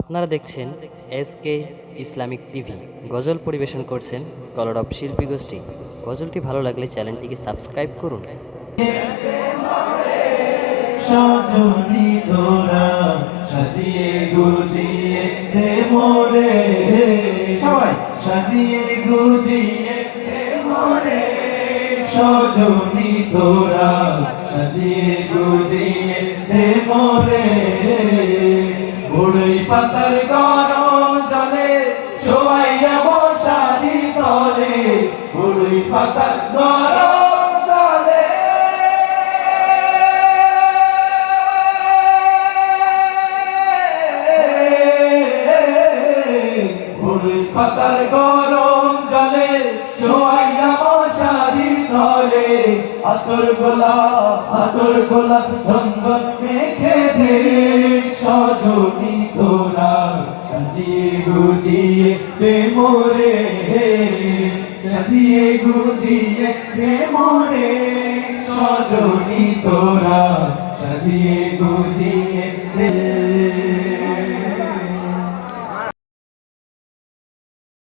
আপনারা দেখছেন SK Islamic TV. গজল পরিবেশন করছেন কলরব শিল্পী গোষ্ঠী। গজলটি ভালো লাগলে চ্যানেলটিকে সাবস্ক্রাইব করুন। সজনী তোরা সাজিয়ে গুজিয়ে দে মোরে, সবাই সাজিয়ে গুজিয়ে দে মোরে। সজনী তোরা সাজিয়ে গুজিয়ে দে মোরে। বড়ই পাতার গরম জলে শোয়াইয়া বসারি তলে, বড়ই পাতার গরম জলে বড়ই পাতার গরম জলে শোয়াইয়া মশারি তলে। আতর গোলাপ চন্দন মেখে দে, সজনী তোরা সাজিয়ে গুজিয়ে দে মোরে, সাজিয়ে গুজিয়ে দে মোরে।